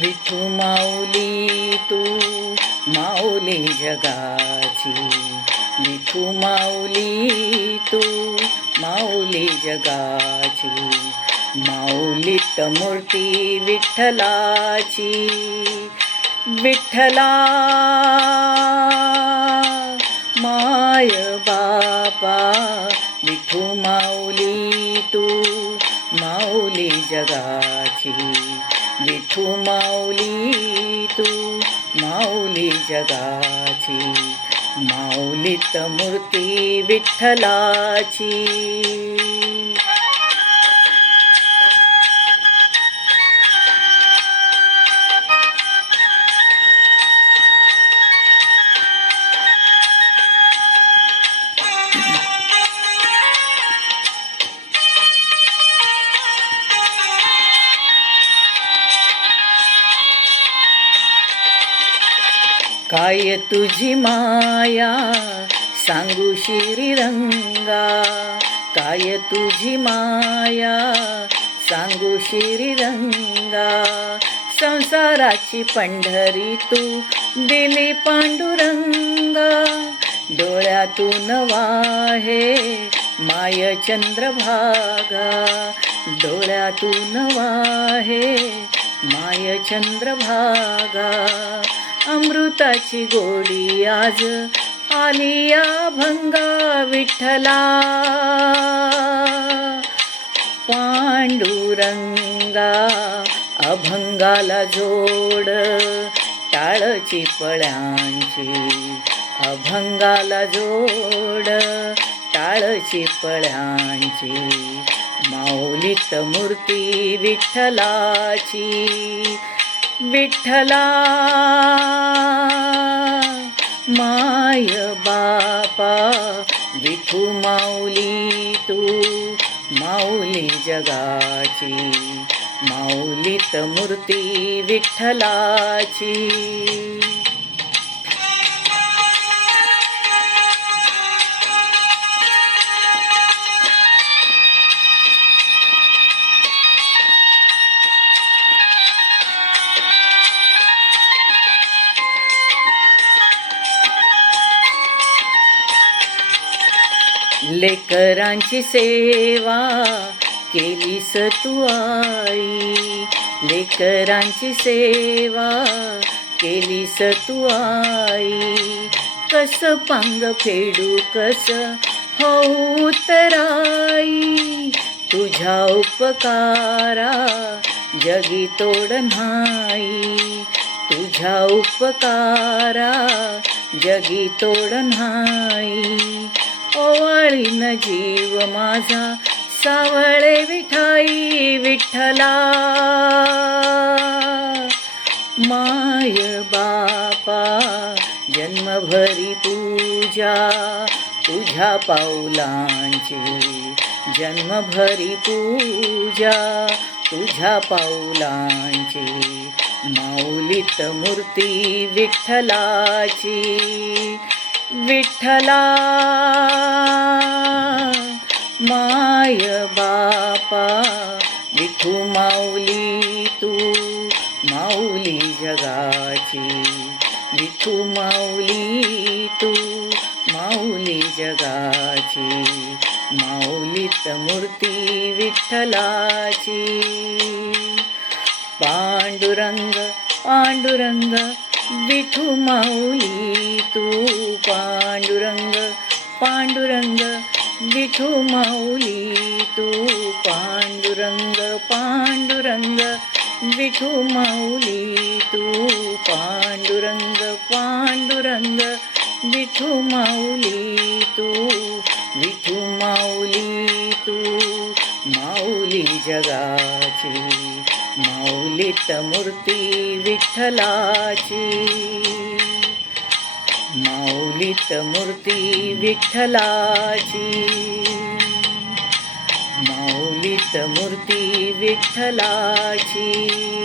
विठू माऊली तू माऊली जगाची, विठू माऊली तू माऊली जगाची, माऊलीत मूर्ती विठ्ठलाची, विठ्ठला माय बापा, विठू माऊली तू माऊली जगाची, विठू माऊली तू माऊली जगाची, माऊलीत मूर्ती विठ्ठलाची. काय तुझी माया सांगू श्रीरंगा, काय तुझी माया सांगू श्रीरंगा, संसाराची पंढरी तू दिली पांडुरंगा, डोळ्यातून वाहे माय चंद्रभागा, डोळ्यातून वाहे माय चंद्रभागा, अमृताची गोडी आज आली अभंगा विठ्ठला, पांडुरंगा अभंगाला जोड टाळची पळ्यांची, अभंगाला जोड टाळची पळ्यांची, माऊलीत मूर्ती विठ्ठलाची, विठ्ठला माय बापा, विठू माऊली तू माऊली जगाची, माऊलीत मूर्ती विठ्ठलाची. लेकरांची सेवा केलीस तू आई, लेकरांची सेवा केलीस तू आई, कस पांग फेडू कस होऊ तराई, तुझ्या उपकारा जगी तोड नाही, तुझ्या उपकारा जगी तोड नाही, ओवाळीन जीव माझा सावळे विठाई विठ्ठला, माय बापा जन्मभरी पूजा तुझ्या पाऊलांची, जन्मभरी पूजा तुझ्या पाऊलांची, माऊलीत मूर्ती विठ्ठलाची, विठ्ठला माय बापा, विठू माऊली तू माऊली जगाची, विठू माऊली तू माऊली जगाची, माऊलीत मूर्ती विठ्ठलाची, पांडुरंग पांडुरंग विठू माऊली तू, पांडुरंग पांडुरंग विठू माऊली तू, पांडुरंग पांडुरंग विठू माऊली तू, पांडुरंग पांडुरंग विठू माऊली तू, विठू माऊली तू माऊली जगाची, माऊलीत मूर्ती विठ्ठलाची, माऊलीत मूर्ती विठ्ठलाची, माऊलीत मूर्ती विठ्ठलाची.